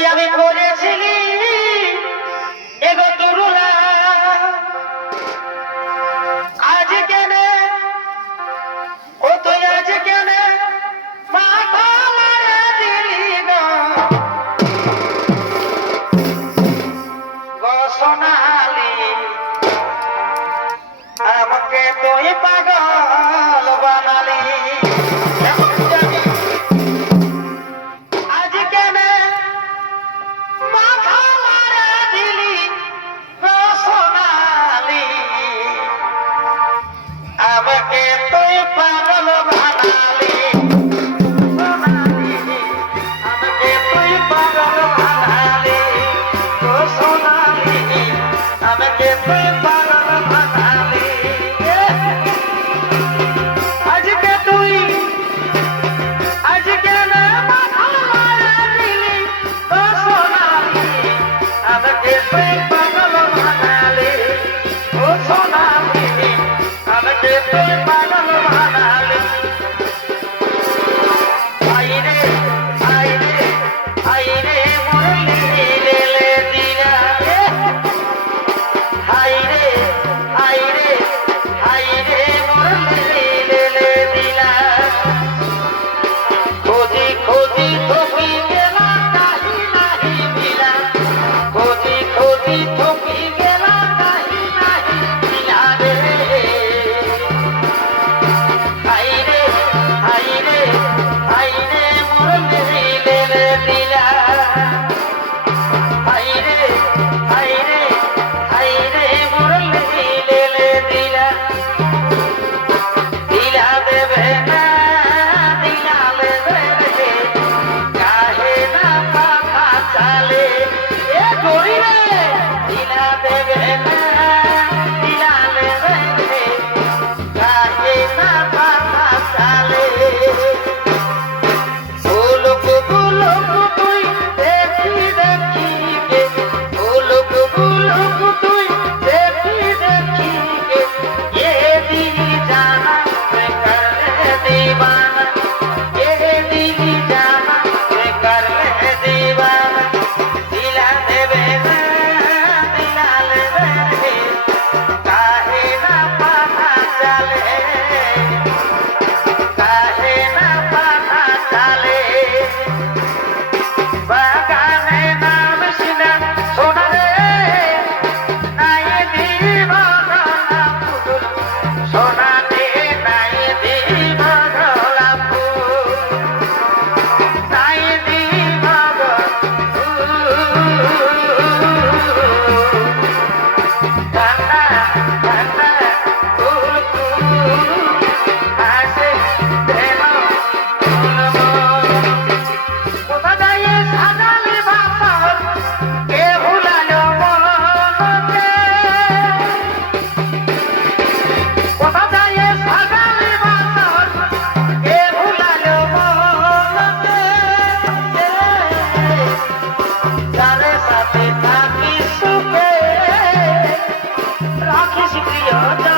vem, vem, vem, 다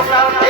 Love, love, love.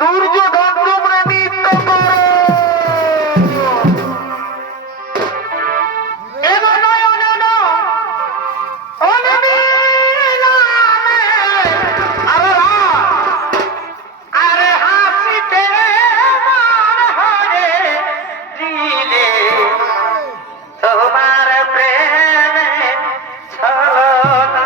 Duryodhan তোমরা নৃত্য করো। তোমার প্রেমে ছলনা